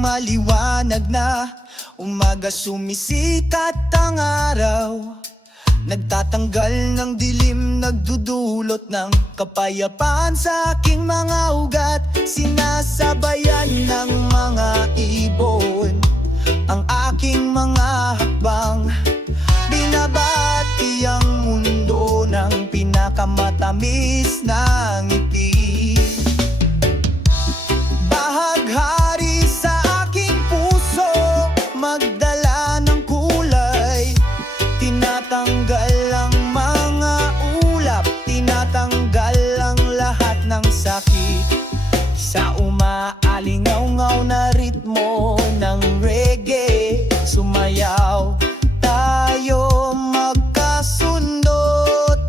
maliwanag na umaga, sumisikat ang araw, nagtatanggal ng dilim, nagdudulot ng kapayapaan sa aking mga ugat. Sinasabayan ng mga ibon ang aking mga hakbang, binabati ang mundo ng pinakamatamis na ngiti. Bahaghari sa aking puso, magdala ng kulay, tinatanggal ang mga ulap, tinatanggal ang lahat ng sakit. Sa umaalingaw-ngaw na ritmo ng reggae, sumayaw tayo, magkasundo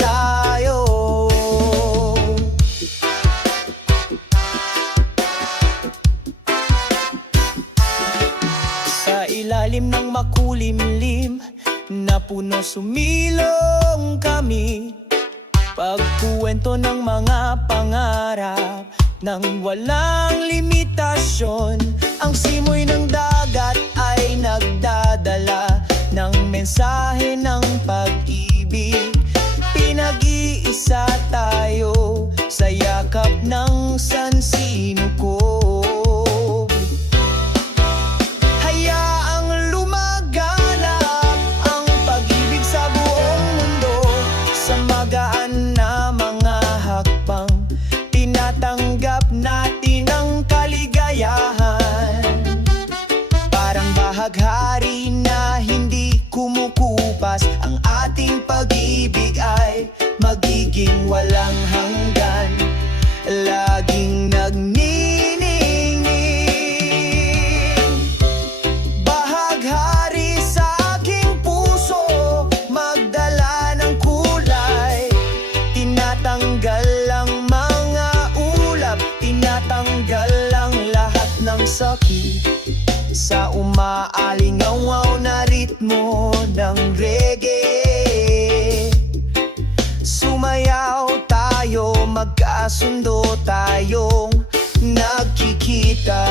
tayo. Sa ilalim ng makulimlim na puno, sumilong kami, pagkuwento ng mga pangarap nang walang limitasyon. Ang simoy ng dagat ay nagdadala ng mensahe ng pag-ibig. Pinag-iisa tayo sa yakap ng sansinukob. Hayaang lumaganap ang pag-ibig sa buong mundo, sa magaan na mga hakbang, tinatanggap natin ang kaligayahan. Parang bahaghari na hindi kumukupas, ang ating pag-ibig ay magiging walang hanggan, laging nagniningning. Bahaghari sa aking puso, magdala ng kulay, tinatanggal ang mga ulap, tinatanggal ang lahat ng sakit. Sa umaalingaw-ngaw na ritmo ng reggae, sumayaw tayo, magkasundo tayong nagkikita.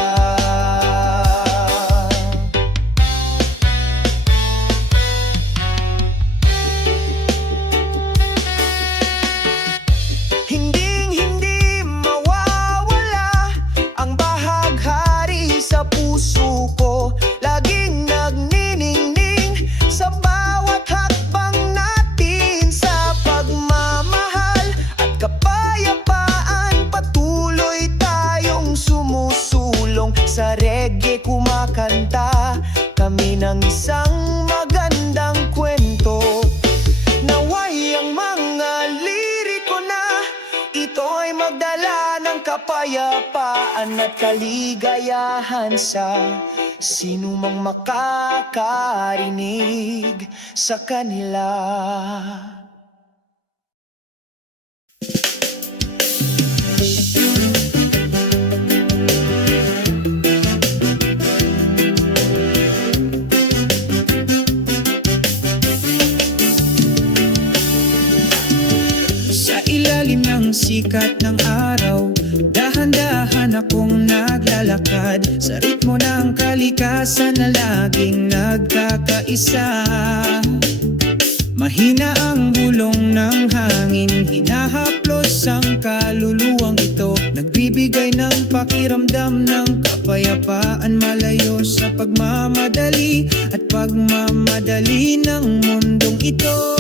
Hinding-hindi mawawala ang bahaghari sa puso ko, laging nagniningning sa bawat hakbang natin. Sa pagmamahal at kapayapaan, patuloy tayong sumusulong. Sa reggae kumakanta kami ng isang magandang kwento. Naway ang mga liriko na ito ay magdala ng kapayapaan at kaligayahan sa sinumang makakarinig sa kanila. Sa ilalim ng sikat ng araw, dahan-dahan akong naglalakad sa ritmo ng kalikasan na laging nagkakaisa. Mahina ang bulong ng hangin, hinahaplos ang kaluluwang ito, nagbibigay ng pakiramdam ng kapayapaan, malayo sa pagmamadali at pagmamadali ng mundong ito.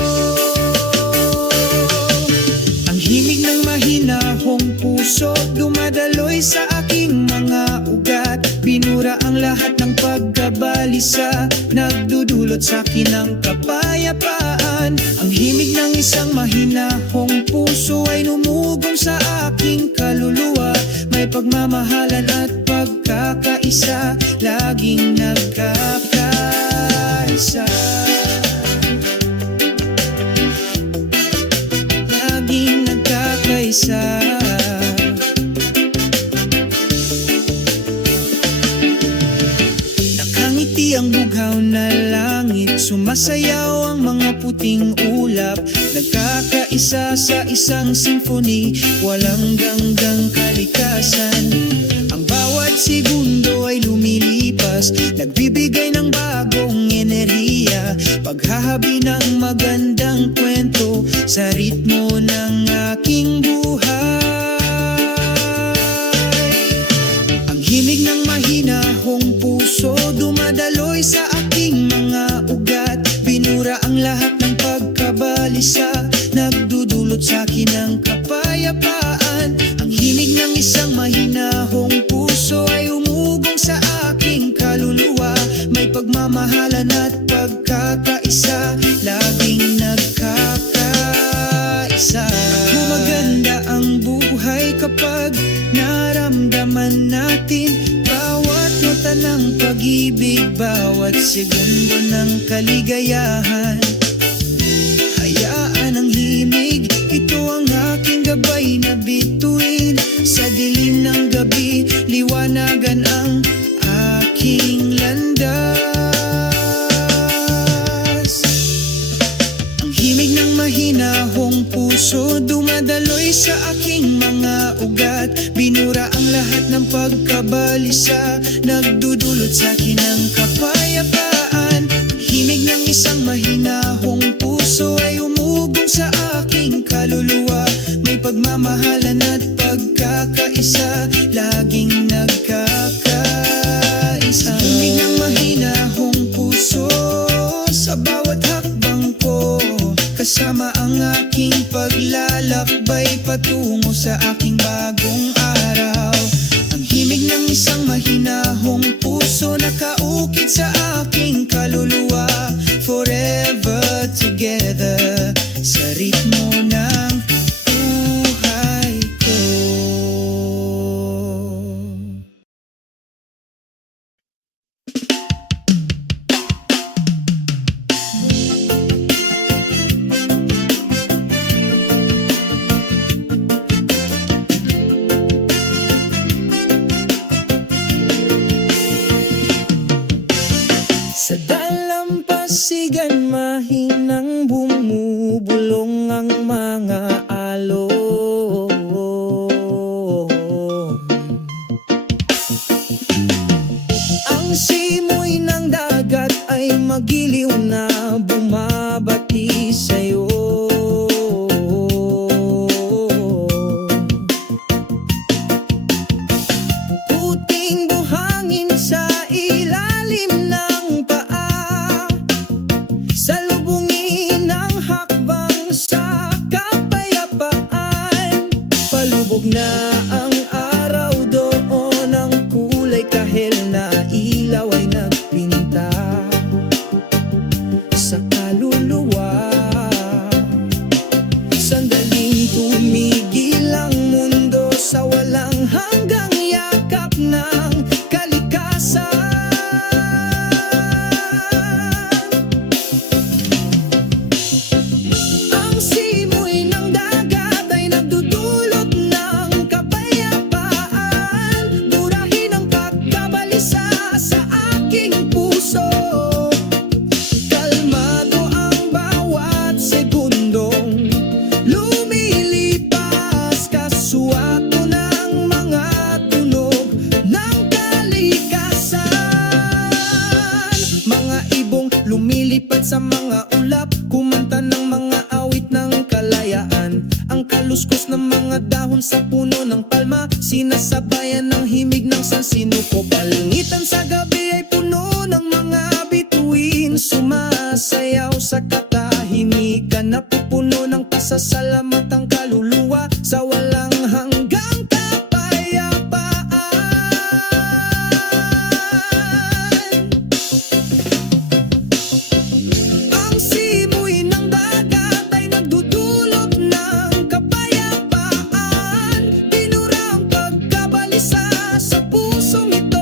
Himig ng mahinahong puso, dumadaloy sa aking mga ugat, binura ang lahat ng pagkabalisa, nagdudulot sa akin ng kapayapaan. Ang himig ng isang mahinahong puso ay numugong sa aking kaluluwa, may pagmamahalan at pagkakaisa, laging nagkakaisa. Nakangiti ang bughaw na langit, sumasayaw ang mga puting ulap, nagkakaisa sa isang symphony, walang ganggang kalikasan. Ang bawat segundo ay lumilipas oras, nagbibigay ng bagong enerhiya, paghahabi ng magandang kwento sa ritmo ng aking buhay. Ang himig ng mahinahong puso dumadaloy sa aking mga ugat, binura ang lahat ng pagkabalisa, nagdudulot sa akin ng kapayapaan. Ang himig ng isang mahinahong puso ay umugong sa aking kaluluwa, may pagmamahalan at pagkakaisa, laging nagkakaisa. Gumaganda ang buhay kapag naramdaman natin bawat nota ng pag-ibig, bawat segundo ng kaligayahan. Hayaan ang himig, ito ang aking gabay na bituin. Sa dilim ng gabi, liwanagan ang aking landas. Ang himig ng mahinahong puso dumadaloy sa aking mga ugat, binura ang lahat ng pagkabalisa, nagdudulot sa akin ng kapayapaan. Himig ng isang mahinahong puso ay umugong sa aking kaluluwa, may pagmamahalan at pagkakaisa, laging nagkakaisa. Himig ng mahinahong puso sa bawat hakbang ko, kasama ang aking paglalakbay patungo sa aking bagong araw. Ang himig ng isang mahinahong puso nakaukit sa aking kaluluwa, forever together sa ritmo ng buhay ko. Sa dalampasigan mahinang bumubulong ang mga alon. Ang simoy ng dagat ay magiliw na bumabati sa'yo. Puting buhangin sa ilalim ng paa, salubungin ang hakbang sa kapayapaan. Palubog na ang araw doon, ang kulay kahel na ilaw ay nagpinta sa kaluluwa. Sandaling tumigil ang mundo sa walang hanggang yakap ng kalikasan. Ang simoy ng dagat ay nagdudulot ng kapayapaan, burahin ang pagkabalisa sa aking puso. Kalmado ang bawat segundong lumilipas, kasuwato ng mga tunog ng kalikasan. Mga ibong lumilipad sa mga ulap, kumanta ng mga awit ng kalayaan. Ang kaluskos ng mga dahon sa puno ng palma, sinasabayan ng himig ng sansinuko. Palangitan sa gabi ay puno ng mga bituin, sumasayaw sa katahimikan, napupuno ng pasasalamat ang kaluluwa sa walang hanggang kapayapaan. Ang simoy ng dagat ay nagdudulot ng kapayapaan, binura ang pagkabalisa sa pusong ito.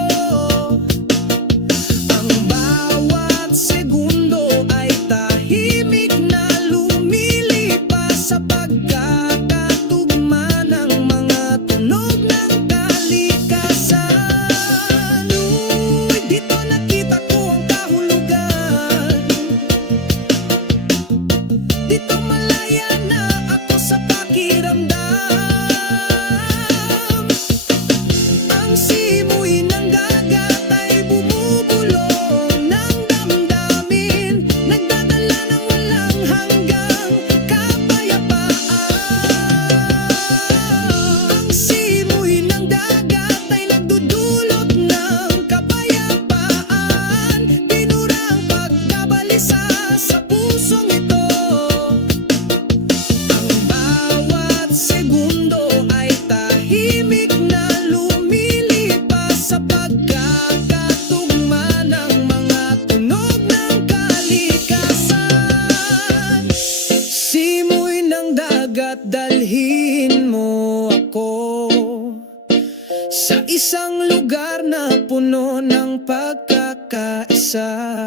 puno ng pagkakaisa.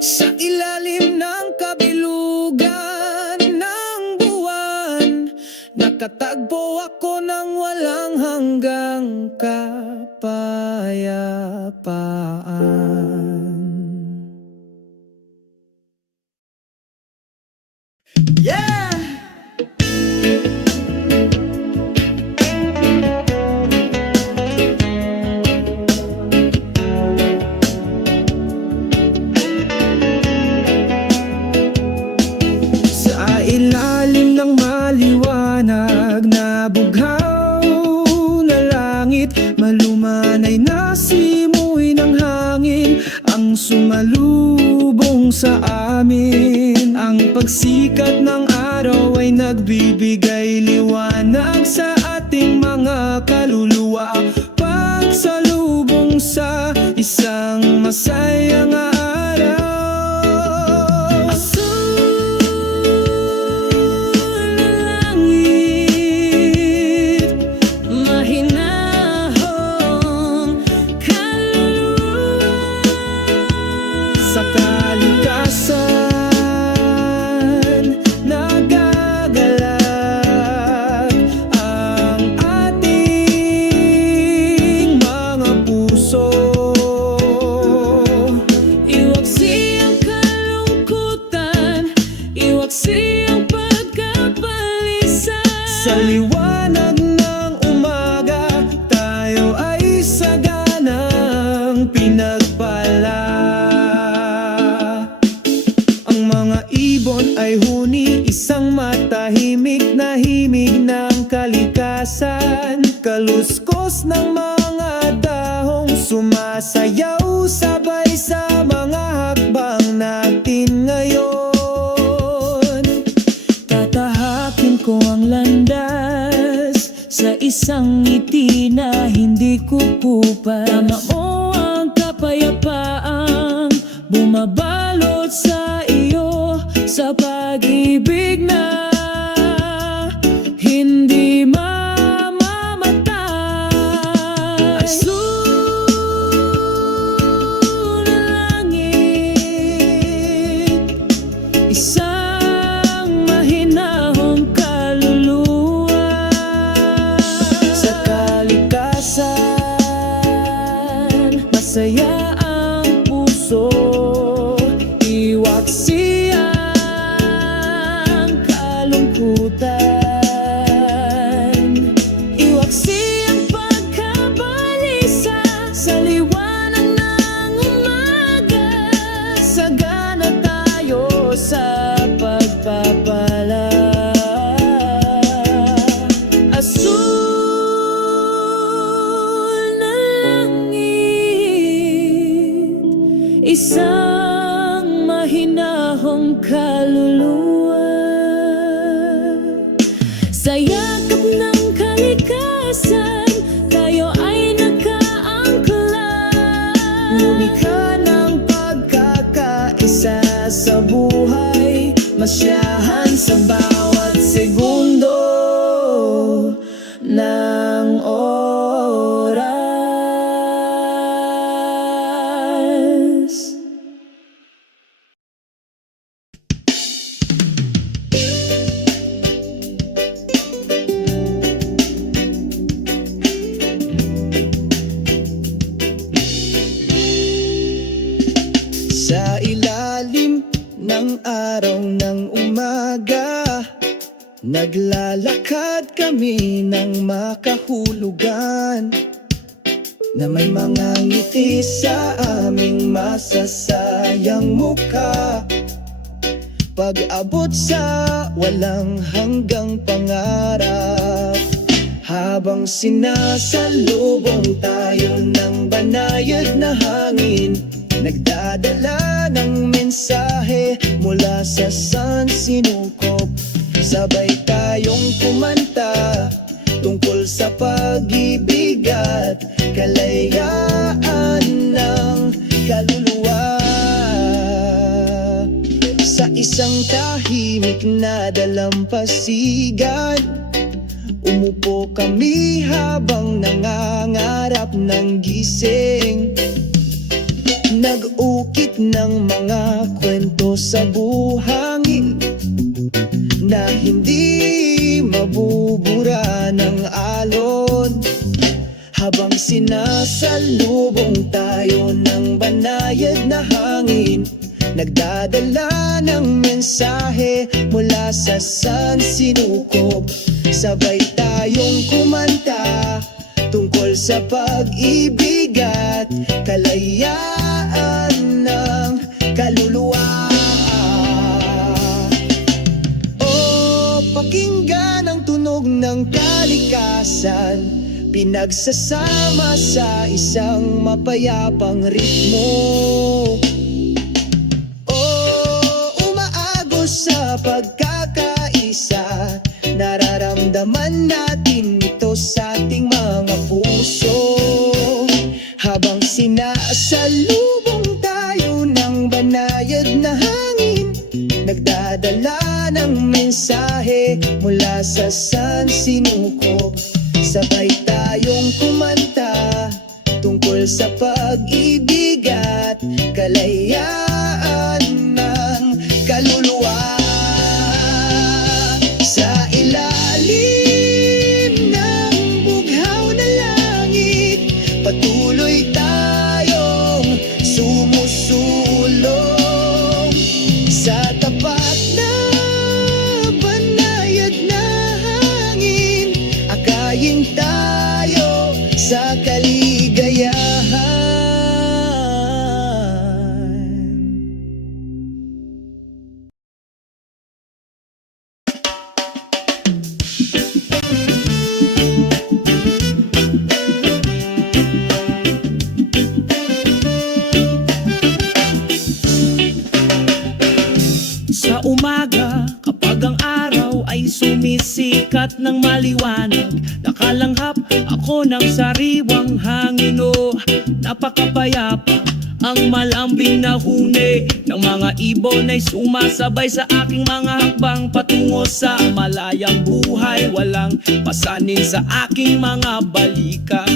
Sa ilalim ng kabilugan ng buwan, nakatagpo ako ng walang hanggang kapayapaan. Yeah! Sa ilalim ng maliwanag na bughaw na langit, malumanay na simoy ng hangin ang sumalubong sa amin. Ang pagsikat ng araw ay nagbibigay liwanag sa ating mga kaluluwa, pagsalubong sa isang masayang araw. Asul na langit, mahinahong kaluluwa. Sa kalikasan nagagalag ang ating mga puso. Iwaksi ang kalungkutan, iwaksi ang pagkapalisa. Sa liwanag ng umaga, tayo ay saganang pinagpala. Ang mga ibon ay huni, isang matahimik na himig ng kalikasan. Kaluskos ng mga dahong sumasayaw sabay sa mga hakbang natin ngayon. Tatahakin ko ang landas sa isang ngiti na hindi kukupas. Tama mo ang kapayapaang bumabalot sa iyo, sa pag-ibig na hindi mamamatay. Asul na langit, isang mahinahong kaluluwa. Sa kalikasan, masaya ang puso. Iwaksi ang kalungkutan, iwaksi ang pagkabalisa. Sa liwanag ng umaga, sagana tayo sa pagpapala. Asul na langit, isang mahinahong kaluluwa. Sa yakap ng kalikasan, tayo ay nakaangkla. Lumikha ng pagkakaisa sa buhay, masyahan sa bawat segundo ng oras. Sa ilalim ng araw ng umaga, naglalakad kami ng makahulugan, na may mga ngiti sa aming masasayang mukha. Pag-abot sa walang hanggang pangarap, habang sinasalubong tayo ng banayad na hangin, nagdadala ng mensahe mula sa sansinukob. Sabay tayong kumanta tungkol sa pag-ibig at kalayaan ng kaluluwa. Sa isang tahimik na dalampasigan, Umupo kami habang nangangarap ng gising, nag-ukit ng mga kwento sa buhangin na hindi mabubura ng alon. Habang sinasalubong tayo ng banayad na hangin, nagdadala ng mensahe mula sa San Sinukob. Sabay tayong kumanta tungkol sa pag-ibig at kalayaan ng kaluluwa. O pakinggan ang tunog ng kalikasan, pinagsasama sa isang mapayapang ritmo. O umaagos sa pagkakaisa, nararamdaman natin ito sa ating mga puso. Habang sinasalubong tayo ng banayad na hangin, nagdadala ng mensahe mula sa San Sinukob. Sabay tayong kumanta tungkol sa pag-ibig at kalayaan ng kaluluwa. Sa ilalim ng bughaw na langit, patuloy tayong sumusulong. Sa tapat na banayad na hangin, akayin tayo sa kaligayahan. Sa umaga, kapag ang araw ay sumisikat ng maliwanag, nakalanghap ako ng sariwang hangin. O napakapayapa ang malambing na huni ng mga ibon ay sumasabay sa aking mga hakbang patungo sa malayang buhay. Walang pasanin sa aking mga balikat.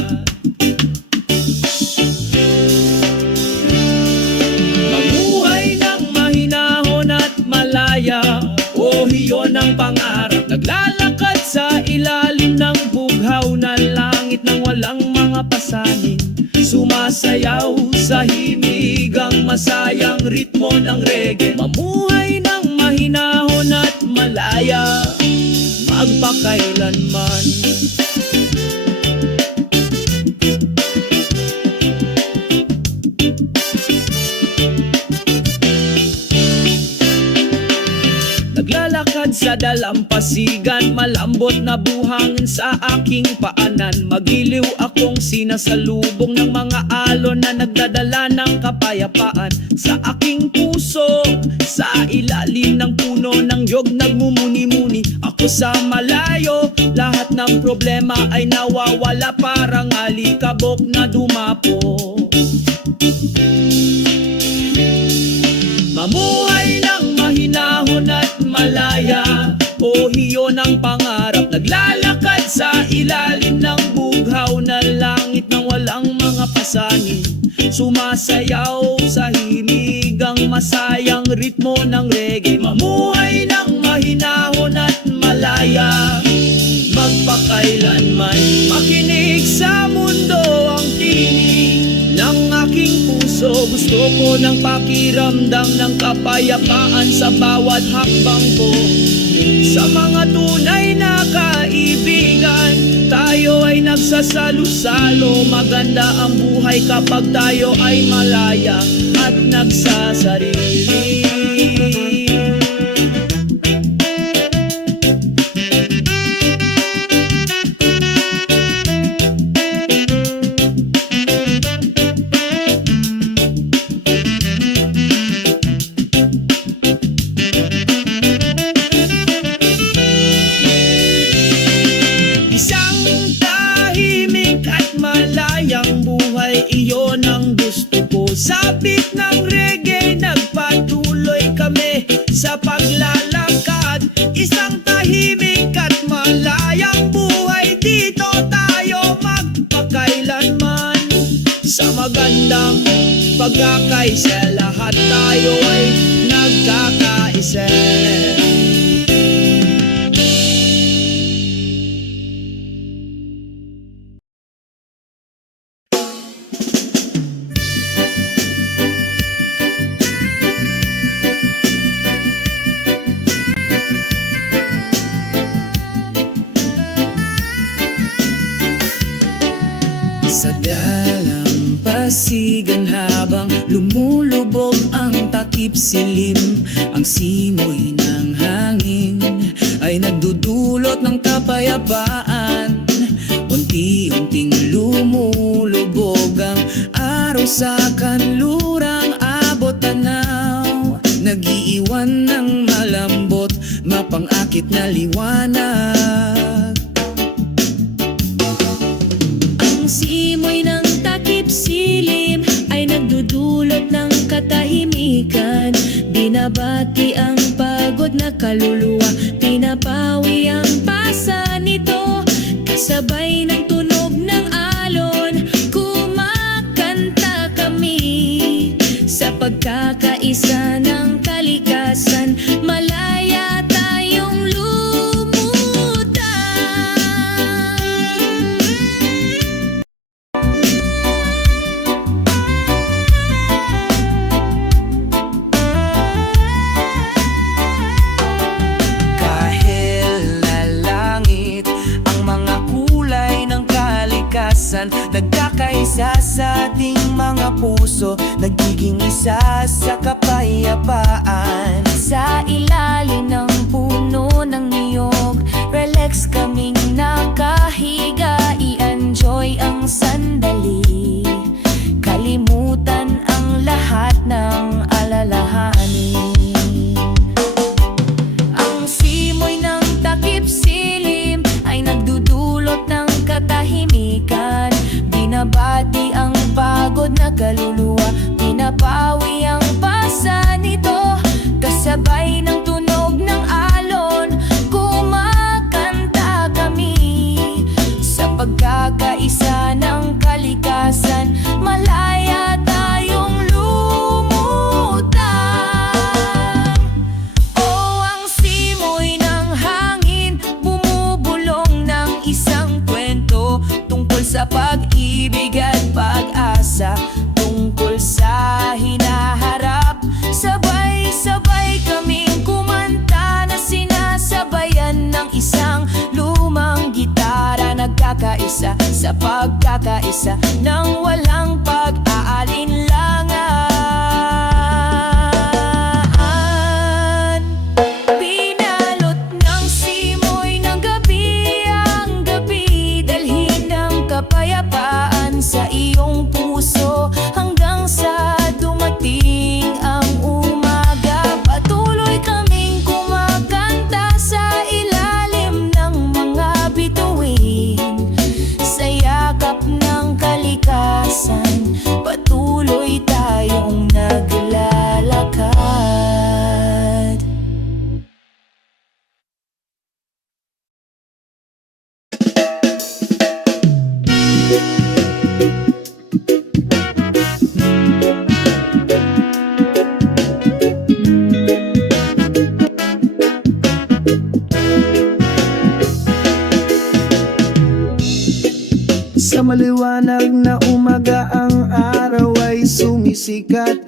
Mamuhay ng mahinahon at malaya, o iyon ang pangarap. Naglalakad sa ilalim ng bughaw na langit nang walang mga pasanin, sumasayaw sa himigang masayang ritmo ng reggae. Mamuhay ng mahinahon at malaya, magpakailanman. Naglalakad sa dalampasigan, malambot na buhangin sa aking paanan. Magiliw akong sinasalubong ng mga alon na nagdadala ng kapayapaan sa aking puso. Sa ilalim ng puno ng yog nagmumuni-muni ako sa malayo. Lahat ng problema ay nawawala, parang alikabok na dumapo. Mamuhay ng mahinahon at malaya, o iyon ang pangarap. Naglalakad sa ilalim ng bughaw na langit nang walang mga pasanin, sumasayaw sa himigang masayang ritmo ng reggae. Mamuhay ng mahinahon at malaya, magpakailanman. Makinig sa mundo ang tinig ng aking puso. Gusto ko ng pakiramdam ng kapayapaan sa bawat hakbang ko. Sa mga tunay na kaibigan, tayo ay nagsasalo-salo. Maganda ang buhay kapag tayo ay malaya at nagsasarili. Iyon ang gusto ko. Sabik ng reggae nagpatuloy magandang pagkakaisa, lahat tayo ay nagkakaisa. Sa dalampasigan habang lumulubog ang takip silim, ang simoy ng hangin ay nagdudulot ng kapayapaan. Unti-unting lumulubog ang araw sa kanlurang abot tanaw, nag-iiwan ng malambot, mapang-akit na liwanag. Ang simoy ng takip silim ay nagdudulot ng katahimikan, binabati ang pagod na kaluluwa, pinapawi ang pasa nito, kasabay ng tunog ng alon, kumakanta kami sa pagkakaisa ng kalikasan, malaya tayong lumutang. Kahit na langit ang mga kulay ng kalikasan, nagkakaisa sa ating mga puso, nagiging isa sa kapayapaan. Sa ilalim ng puno ng niyog, relax kaming nakahiga, i-enjoy ang sandali, kalimutan ang lahat ng alalahanin. Ang simoy ng takip silim ay nagdudulot ng katahimikan, binabati ang pagod na kaluluwa, pinapawi ang pasa nito, kasabay ng tunog ng alon, kumakanta kami sa pagkakaisa ng kalikasan, malaya tayong lumutang. Oh, ang simoy ng hangin, bumubulong ng isang kwento tungkol sa pag-ibig at pag-asa, tungkol sa hinaharap. Sabay-sabay kaming kumanta na sinasabayan ng isang lumang gitara, nagkakaisa sa pagkakaisa ng walang pag-aalinlangan. Pinalot ng simoy ng gabi ang gabi, dalhin ng kapayapaan sa iyong puso hanggang sa dumating ang umaga. Patuloy kaming kumakanta sa ilalim ng mga bituin, sa yakap ng kalikasan, patuloy tayong naglalakad. Sa maliwanag na umaga ang araw ay sumisikat,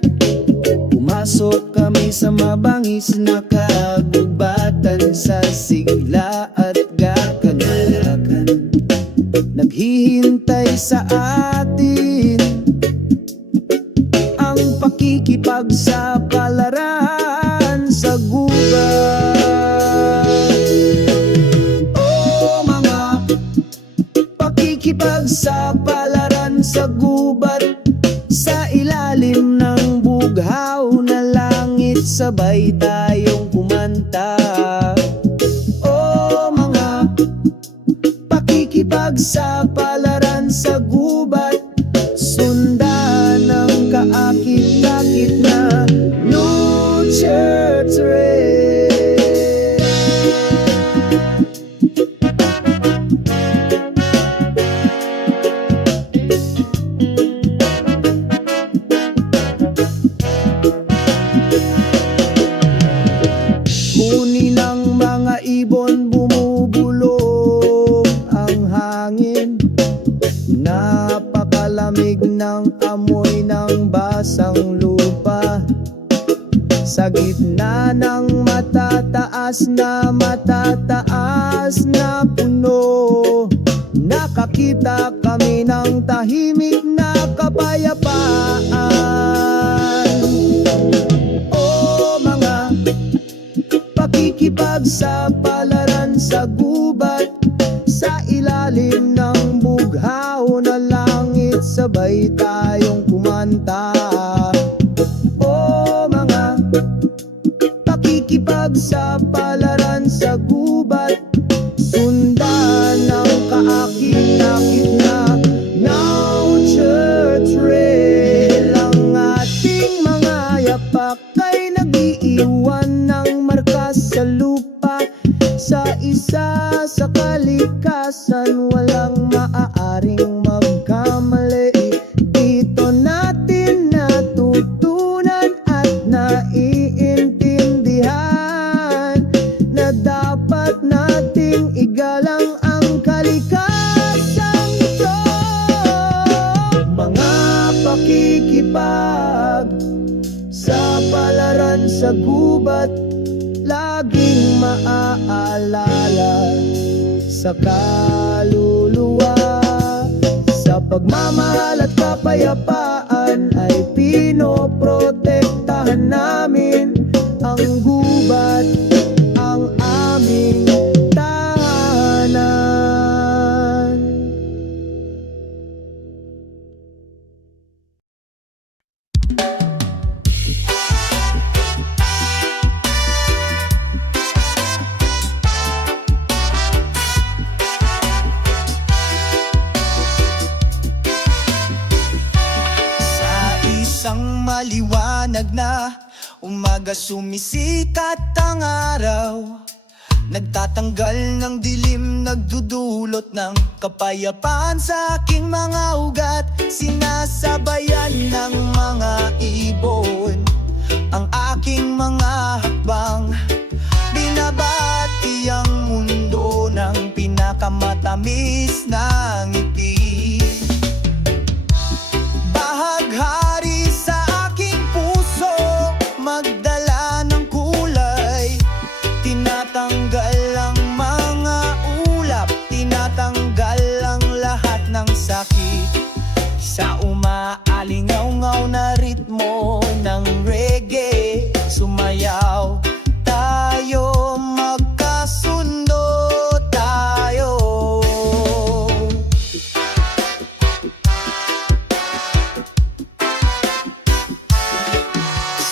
pumasok kami sa mabangis na kagubatan, sa sigla at gakagalakan, naghihintay sa atin ang pakikipagsapalaran sa gubat. Oh, mga pakikipagsapalaran sa gubat, sa ilalim ng bughaw na langit, sabay tayong kumanta. Oh, mga pakikipagsapalaran sa gubat, sundan ng kaakit-akit na nurture trail. ng amoy ng basang lupa. Sa gitna ng matataas na puno, nakakita kami ng tahimik na kapayapaan. O mga pakikipagsapalaran sa gubat, sa ilalim ng bughaw na langit, sabay tayong kumanta. O mga pakikipagsapalaran sa gubat, sundan ng kaakit-akit na nature trail. Ang ating mga yapak ay nag-iiwan ng markas sa lupa. Sa isa sa kalikasan, walang maaaring magkamali. Dito natin natutunan at naiintindihan na dapat nating igalang ang kalikasang ito. Mga pakikipag sa palaran sa gubat, laging maaalala sa kaluluwa. Sa pagmamahal at kapayapaan ay pinoprotektahan namin ang gubat, ang aming tahanan. Isang maliwanag na umaga, sumisikat ang araw. Nagtatanggal ng dilim, nagdudulot ng kapayapaan sa aking mga ugat. Sinasabayan ng mga ibon ang aking mga hakbang. Binabati ang mundo ng pinakamatamis na ngiti. Bahaghari sa aking puso, magdala ng kulay. Tinatanggal ang mga ulap, tinatanggal ang lahat ng sakit. Sa umaalingaw-ngaw na ritmo ng reggae, sumayaw tayo, magkasundo tayo.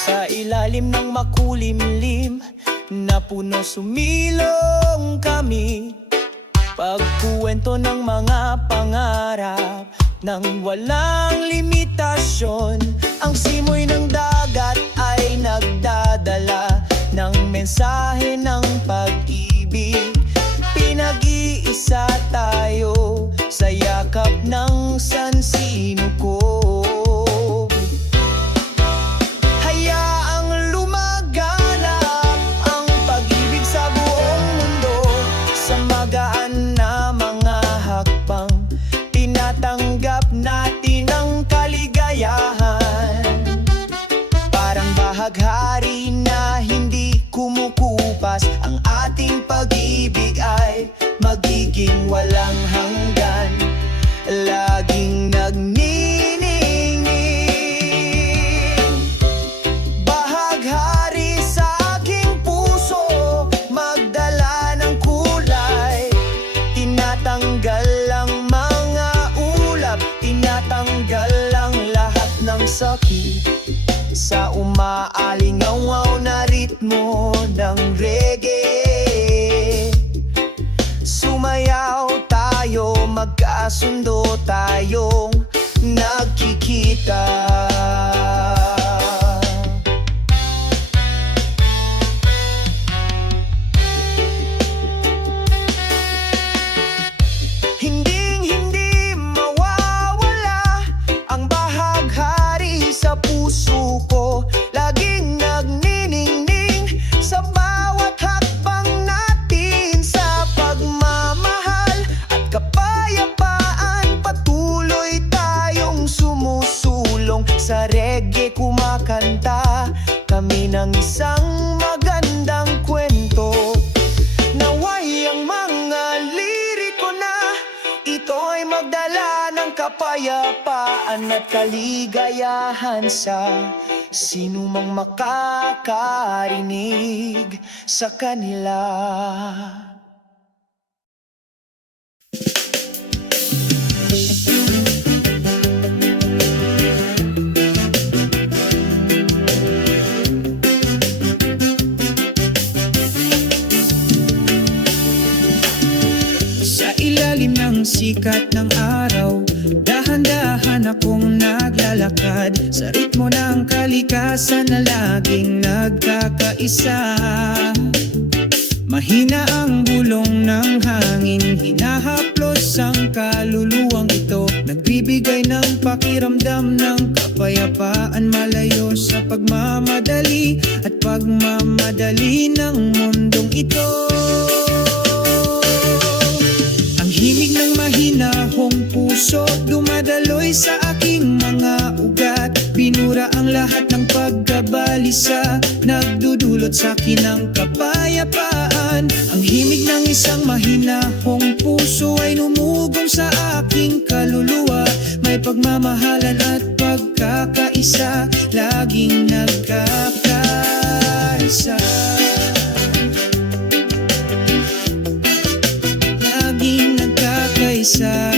Sa ilalim ng makulimlim na puno, sumilong kami. Pagkuwento ng mga pangarap nang walang limitasyon. Ang simoy ng dagat ay nagdadala ng mensahe ng pag-ibig. Pinag-iisa tayo sa yakap ng sansinukob. Hayaang lumaganap ang pag-ibig sa buong mundo. Sa magaan na mga hakbang, tinatanggap natin ang kaligayahan. Parang bahaghari na hindi kumukupas, ang ating pag-ibig ay magiging walang hanggan. Laging nagniningning. Bahaghari sa aking puso, magdala ng kulay. Tinatanggal ang mga ulap, tinatanggal ang lahat ng sakit. Sa umaalingaw na ritmo ng reggae, sumayaw tayo, magkasundo tayong nagkikita. Hinding-hindi mawawala ang bahaghari sa puso ko. Laging nagniningning sa bawat hakbang natin. Sa pagmamahal at kapayapaan, patuloy tayong sumusunod. bulong sa reggae kumakanta. Kami ng isang magandang kwento. Naway ang mga liriko na ito ay magdala ng kapayapaan at kaligayahan sa sinumang makakarinig sa kanila. Sa ilalim ng sikat ng araw, dahan-dahan akong naglalakad sa ritmo ng kalikasan na laging nagkakaisa. Mahina ang bulong ng hangin, hinahaplos ang kaluluwang ito. Nagbibigay ng pakiramdam ng kapayapaan, malayo sa pagmamadali at pagmamadali ng mundong ito. Himig ng mahinahong puso, dumadaloy sa aking mga ugat. Pinura ang lahat ng pagkabalisa, nagdudulot sa akin ng kapayapaan. Ang himig ng isang mahinahong puso ay numugong sa aking kaluluwa. May pagmamahalan at pagkakaisa, laging nagkakaisa. Laging nagkakaisa.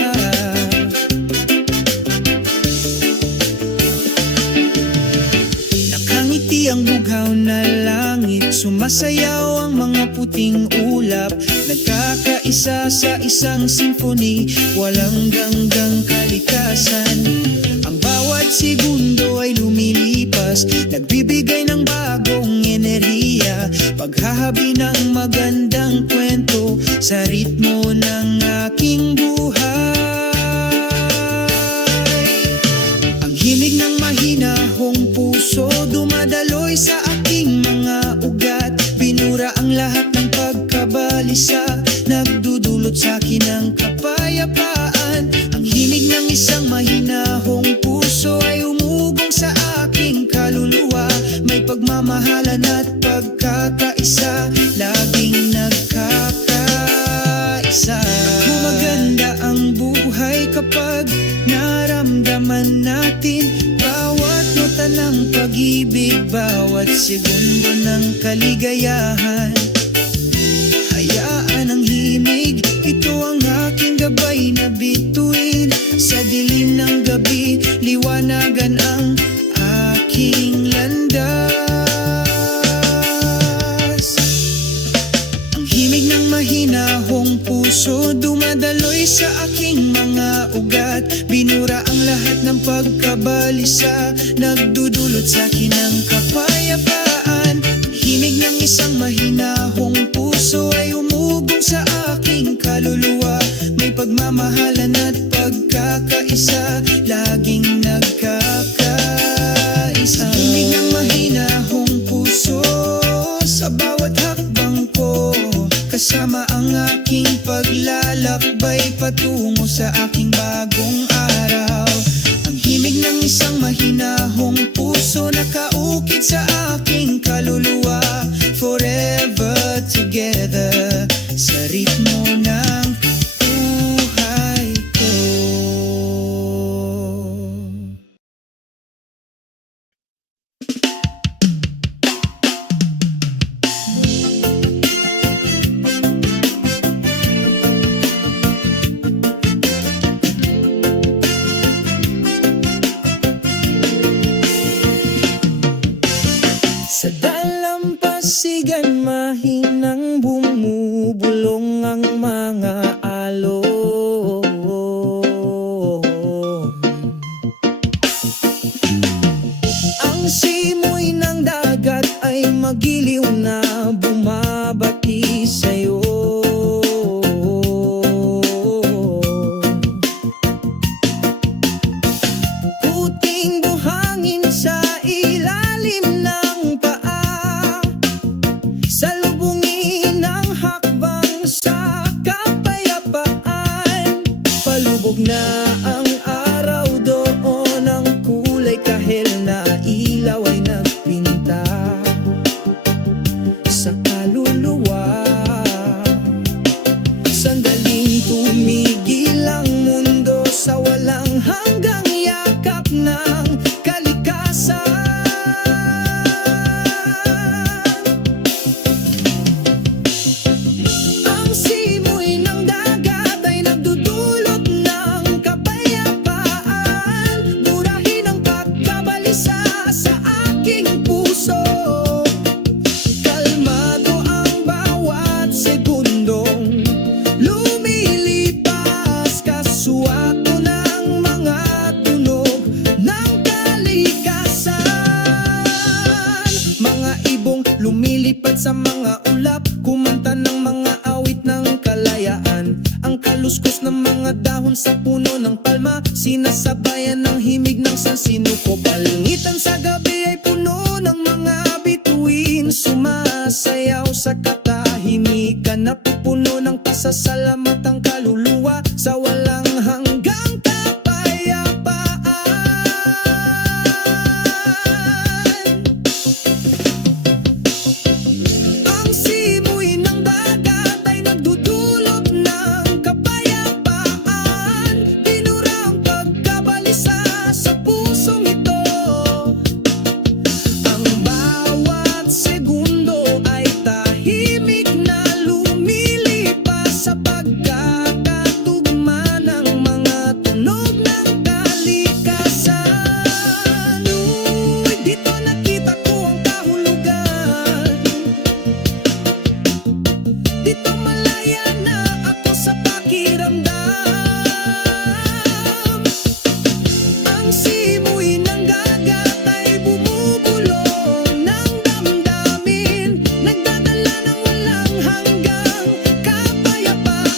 Nakangiti ang bughaw na langit, sumasayaw ang mga puting ulap. Nagkakaisa sa isang symphony, walang ganggang kalikasan. Ang bawat segundo ay lumilipas, nagbibigay ng bagong enerhiya. Paghahabi ng magandang kwento sa ritmo ng aking buhay. Ang himig ng mahinahong puso, dumadaloy sa aking mga ugat. Binura ang lahat ng pagkabalisa, nagdudulot sa akin ng kapayapaan. Ang himig ng isang mahinahong puso ay umugong sa aking kaluluwa. May pagmamahalan at pagkakaisa, laging nagkakaisa. Gumaganda ang buhay kapag naramdaman natin bawat nota ng pag-ibig, bawat segundo ng kaligayahan. Hayaan ang himig, ito ang aking gabay na bituin. Sa dilim ng gabi, liwanagan ang aking landas. Ang himig ng mahinahong puso, dumadaloy sa aking mga ugat. Binura ang lahat ng pagkabalisa, nagdudulot sa akin ng kapayapaan. Himig ng isang mahinahong puso ay umugong sa aking kaluluwa. May pagmamahalan at pagkakaisa, laging nagkakaisa. Himig ng mahinahong puso sa bawat hakbang ko, kasama ang aking paglalakbay patungo sa aking bagong araw. Ang himig ng isang mahinahong puso, nakaukit sa aking kaluluwa. Forever together sa ritmo ng buhay ko. Sa dalampasigan mahinang bumubulong ang mga alon. Ang simoy ng dagat ay magiliw na bumabati sa'yo. Puting buhangin sa ilalim ng paa, salubungin ang hakbang sa kapayapaan. Palubog na ang araw doon, ang kulay sa mga ulap, kumanta ng mga awit ng kalayaan. Ang kaluskos ng mga dahon sa puno ng palma, sinasabayan ng himig ng sansinuko. Balangitan sa gabi ay puno ng mga bituin, sumasayaw sa katahimikan, napupuno ng pasasalamat ang kaluluwa sa walang hanggang kapayapaan. Ang simoy ng dagat ay nagdudulot ng kapayapaan, binurang pagkabalisa sa pusong ito. Ang bawat segundo ay tahimik na lumilipas sa pagkakatugma ng mga tunog ng kalikasan. Uy, dito nakita ko ang kahulugan, dito malaya na ako sa pakiramdam. Ang simoy ng dagat ay bumubulong ng damdamin, nagdadala ng walang hanggang kapayapaan.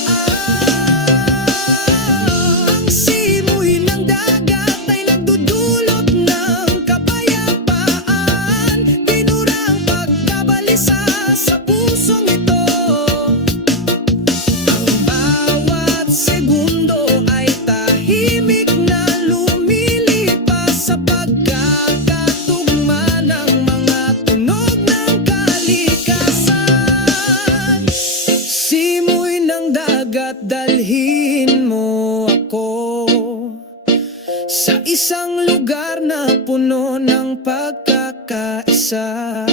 Ang simoy ng dagat ay nagdudulot ng kapayapaan, binurang pagkabalisa sa pusong ito. Ang bawat segundo ay tahimik na lumilipas sa pagkakatugma ng mga tunog ng kalikasan. Simoy ng dagat, dalhin mo ako sa isang lugar na puno ng pagkakaisa.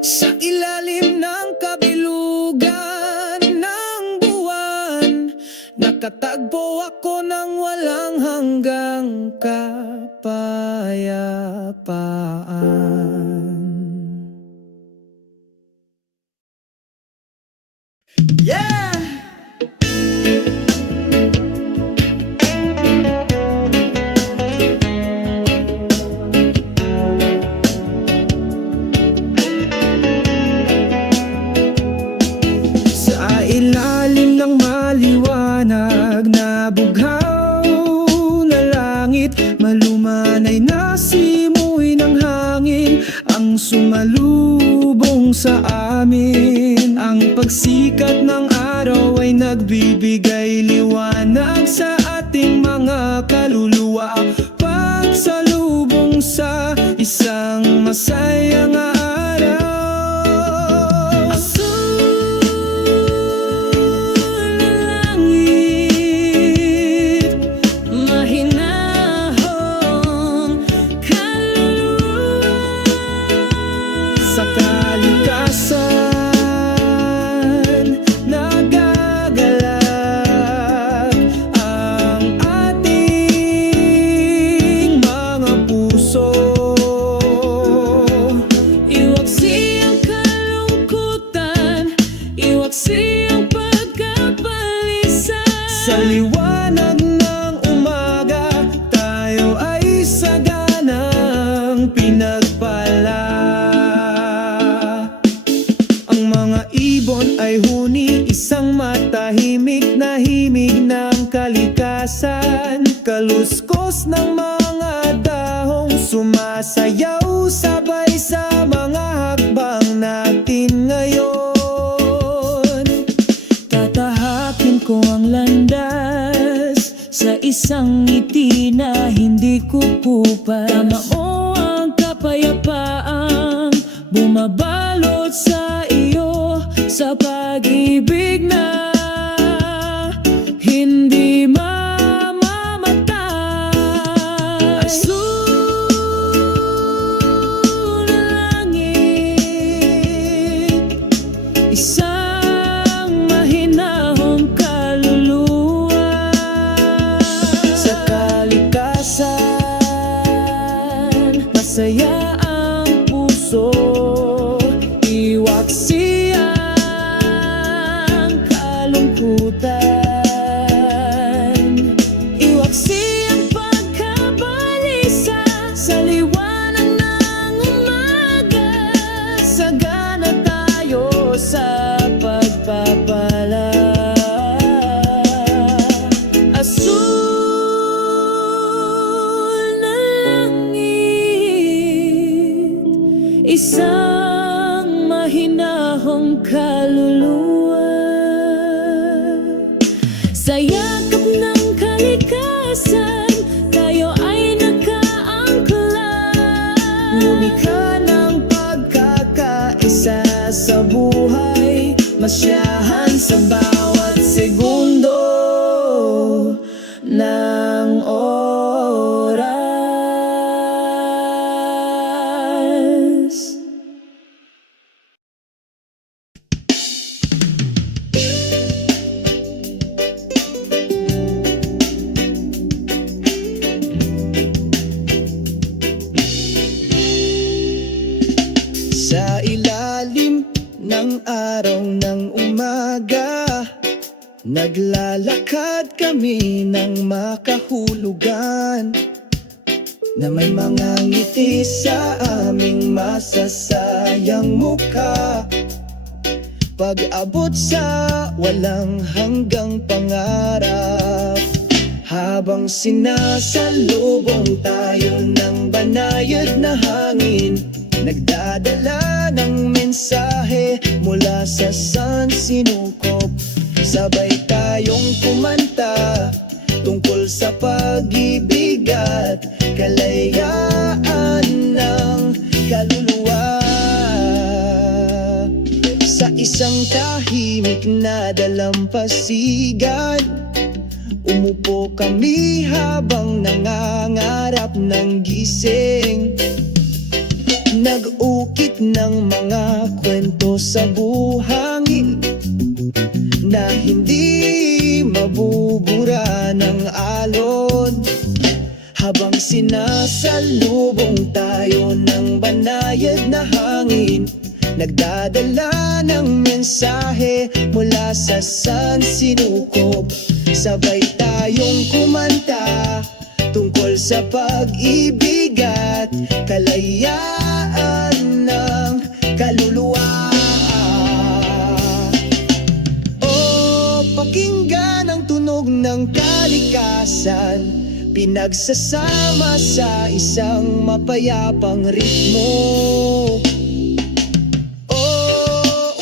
Sa ilalim ng kabilugan ng buwan, nakatagpo ako ng walang hanggang kapayapaan. Yeah! Sa ilalim ng maliwanag na bughaw na langit, malumanay na simoy ng hangin ang sumalubong sa amin. Ang pagsikat ng araw ay nagbibigay liwanag sa ating mga kaluluwa, pagsalubong sa isang masayang araw. Asul na langit, mahinahong kaluluwa sa kalikasan, nagagalak ang ating mga puso. Iwaksi ang kalungkutan, iwaksi ang pagkabalisa. Sa liwanag ng umaga, tayo ay saganang pinagpala. Ang mga ibon ay huni, isang matahimik na himig ng kalikasan. Kaluskos ng mga dahong sumasayaw sabay sa mga hakbang natin ngayon. Tatahakin ko ang landas sa isang ngiti na hindi kukupas. Tama mo ang kapayapaang bumabalot sa iyo, sa pag-ibig na hindi mamamatay. Asul na langit, isang mahinahong kaluluwa sa kalikasan. Masaya ang puso, iwaksi ang kalungkutan, iwaksi ang pagkabalisa. Sa liwanag ng umaga, sagana isang mahinahong kaluluwa. Sa yakap ng kalikasan, tayo ay nakaangkla. Lumikha ng pagkakaisa sa buhay, masyahan sa bawat segundo ng oras. Sa ilalim ng araw ng umaga, naglalakad kami ng makahulugan, na may mga ngiti sa aming masasayang mukha. Pag-abot sa walang hanggang pangarap, habang sinasalubong tayo ng banayad na hangin, nagdadala ng mensahe mula sa sansinukob. Sabay tayong kumanta tungkol sa pag-ibig at kalayaan ng kaluluwa. Sa isang tahimik na dalampasigan, umupo kami habang nangangarap ng gising. Nag-ukit ng mga kwento sa buhangin na hindi mabubura ng alon. Habang sinasalubong tayo ng banayad na hangin, nagdadala ng mensahe mula sa sansinukob. Sabay tayong kumanta tungkol sa pag-ibig at kalayaan ng kaluluwa. O pakinggan ang tunog ng kalikasan, pinagsasama sa isang mapayapang ritmo. O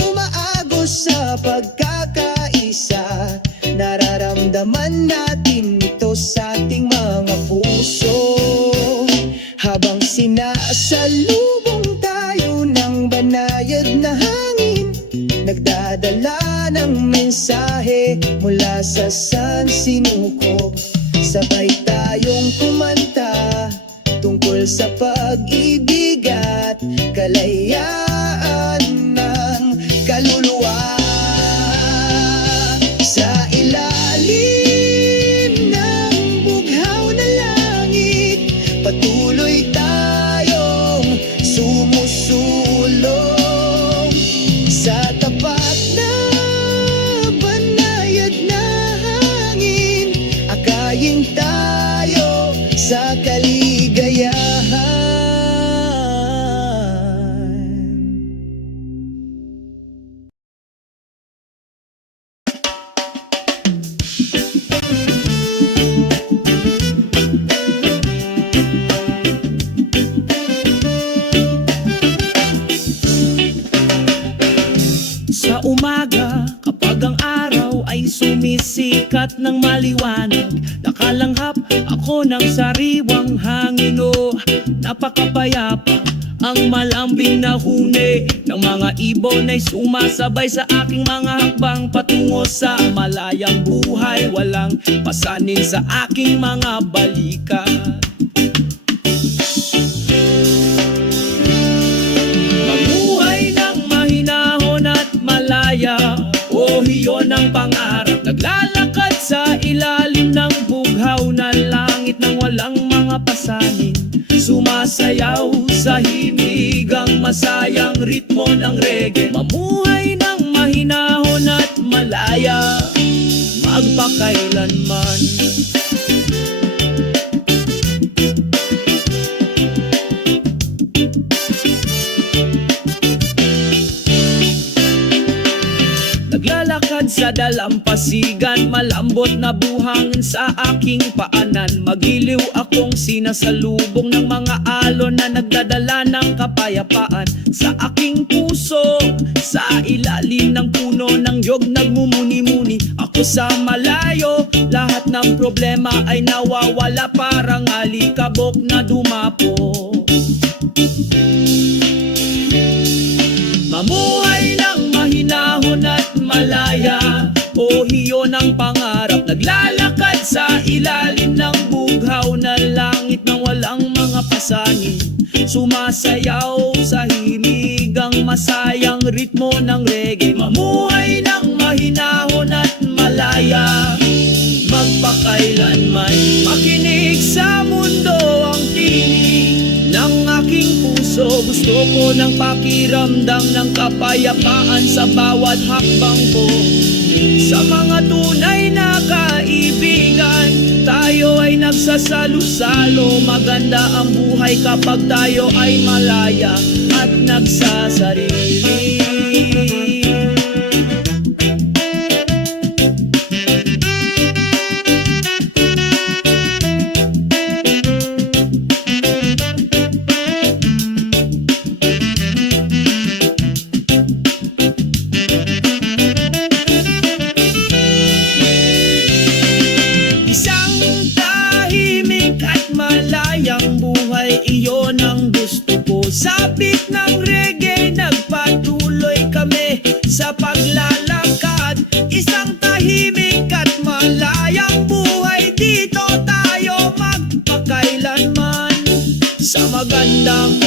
umaagos sa pagkakaisa, nararamdaman natin ito sa ating mga puso. Habang sinasalubong tayo ng banayad na hangin, nagdadala ng mensahe mula sa sansinukob. Sabay tayong kumanta tungkol sa pag-ibig at kalayaan ng kaluluwa. Sa ilalim ng bughaw na langit, patuloy tayong sumusulong. Sa tapat na banayad na hangin, akayin tayo sa kaligayahan. Sa umaga, kapag ang araw ay sumisikat ng maliwanag, nakalanghap ako ng sariwang hangin. O napakapayapa ang malambing na huni ng mga ibon ay sumasabay sa aking mga hakbang patungo sa malayang buhay. Walang pasanin sa aking mga balikat. Mamuhay ng mahinahon at malaya, o hiyon ang pangarap. Naglalakad sa ilalim ng bughaw na langit nang walang mga pasanin. Sumasayaw sa himigang masayang ritmo ng reggae. Mamuhay ng mahinahon at malaya, magpakailanman. Naglalakad sa sa dalampasigan, malambot na buhangin sa aking paanan. Magiliw akong sinasalubong ng mga alon na nagdadala ng kapayapaan. Sa aking puso, sa ilalim ng puno ng yog nagmumuni-muni. Ako sa malayo, lahat ng problema ay nawawala, parang alikabok na dumapo. Mamuhay ng mahinahon at malaya, o hiyo ng pangarap. Naglalakad sa ilalim ng bughaw na langit nang walang mga pasanin. Sumasayaw sa hinigang masayang ritmo ng reggae. Mamuhay ng mahinahon at malaya, magpakailanman. Makinig sa mundo ang tinig ng aking puso. Gusto ko ng pakiramdam ng kapayapaan sa bawat hakbang ko. Sa mga tunay na kaibigan, tayo ay nagsasalo-salo. Maganda ang buhay kapag tayo ay malaya at nagsasarili. Iyon ang gusto ko. Sabik ng reggae, nagpatuloy kami sa paglalakad. Isang tahimik at malayang buhay, dito tayo magpakailanman. Sa magandang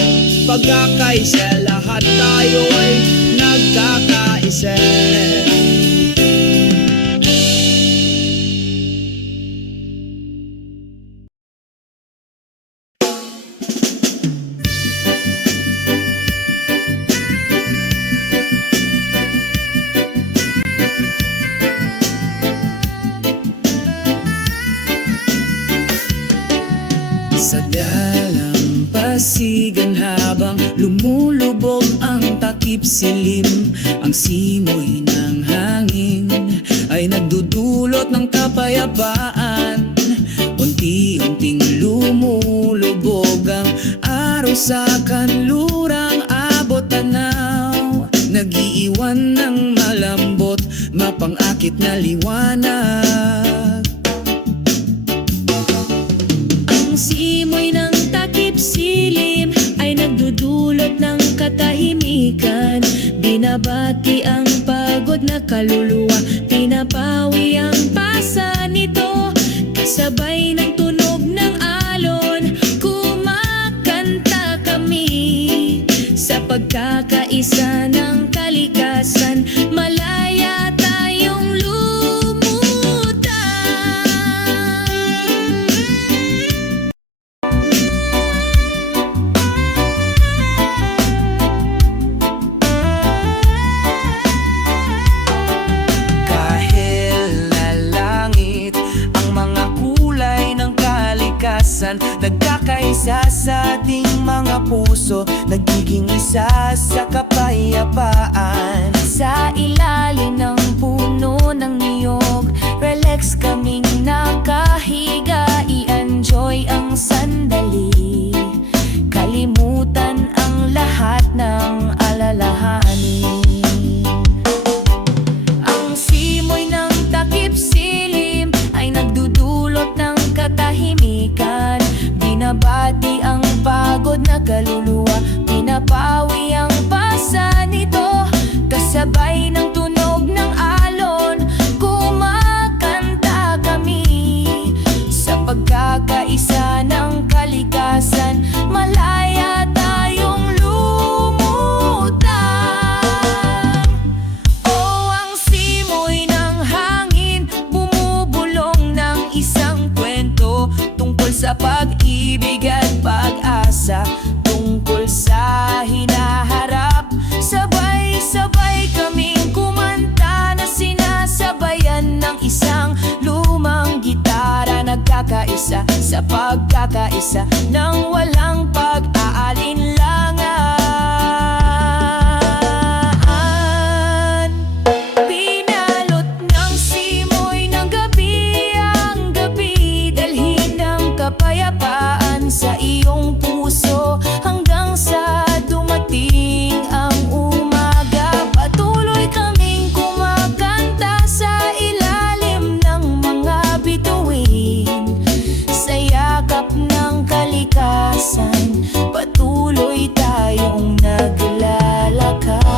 pagkakaisa, lahat tayo ay nagkakaisa. Sa dalampasigan habang lumulubog ang takip silim, ang simoy ng hangin ay nagdudulot ng kapayapaan. Unti-unting lumulubog ang araw sa kanlurang abot tanaw, nag-iiwan ng malambot, mapang-akit na liwanag. Ang simoy ng takip silim ay nagdudulot ng katahimikan. Binabati ang pagod na kaluluwa, pinapawi ang pasa nito. Kasabay ng tunog ng alon, kumakanta kami. Sa pagkakaisa ng kalikasan, malaya tayong lumutang. Nagkakaisa sa ating mga puso, nagiging isa sa kapayapaan. Sa ilalim ng puno ng niyog, relax kaming nakahiga, i-enjoy ang sandali, kalimutan ang lahat ng alalahanin. Ang simoy ng takip silim ay nagdudulot ng katahimikan. Binabati ang pagod na kaluluwa, pinapawi ang pasa nito. Kasabay ng tunog ng alon, kumakanta kami. Sa pagkakaisa ng kalikasan, malaya tayong lumutang. Oh, ang simoy ng hangin, bumubulong ng isang kwento tungkol sa pag-ibig at pag-asa, tungkol sa hinaharap. Sabay-sabay kaming kumanta na sinasabayan ng isang lumang gitara. Nagkakaisa sa pagkakaisa ng walang pag-aalinlangan. Pinalot ng patuloy tayong naglalakad.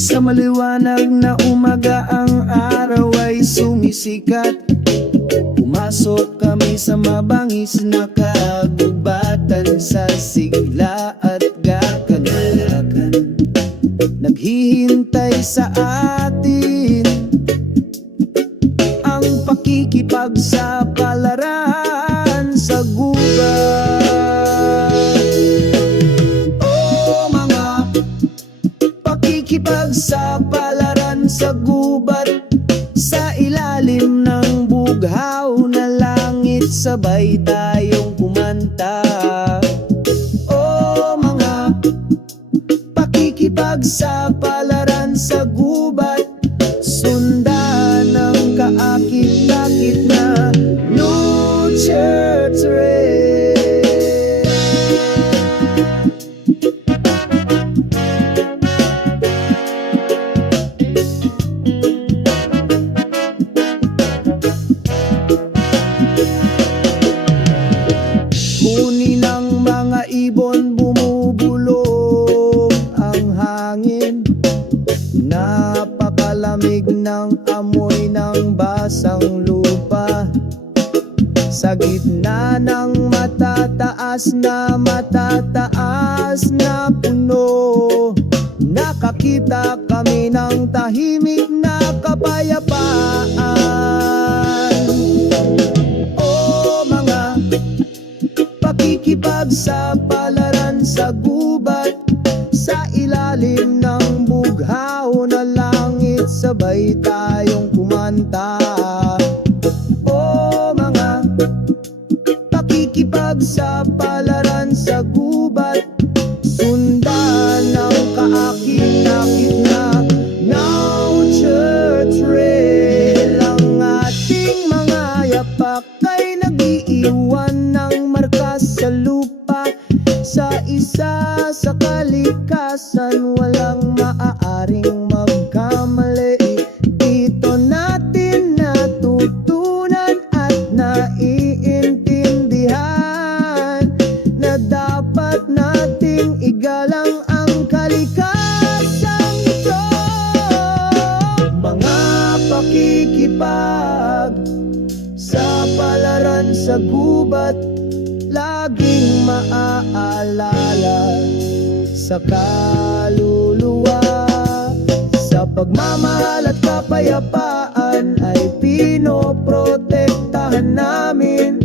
Sa maliwanag na umaga ang araw ay sumisikat. Pumasok kami sa mabangis na kagubatan, sa sigla at gakagalakan. Naghihintay sa atin ang pakikipagsapalaran sa gubat. Pakikipagsapalaran sa gubat, sa ilalim ng bughaw na langit, sabay tayong kumanta. O mga pakikipagsapalaran sa gubat, sundan ang kaakit-akit na New Church Race. Huni ng mga ibon, bumubulong ang hangin. Napakalamig ng amoy ng basang lupa. Sa gitna ng matataas na puno, nakakita kami ng tahimik na kapayapaan. O mga pakikipagsapalaran sa gubat, sa ilalim ng bughaw na langit, sabay tayong kumanta. O mga pakikipagsapalaran sa gubat, sundan ang kaakit-akit na Now Church Rail. Ang ating mga yapak ay nag-iiwan ng marka sa lupa. Sa isa sa kalikasan, walang maaaring magkamali. Dito natin natutunan at naiintindihan na dapat nating igalang ang kalikasang ito. Mga pakikipag sa palaran sa gubat, laging maaalala sa kaluluwa. Sa pagmamahal at kapayapaan ay pinoprotektahan namin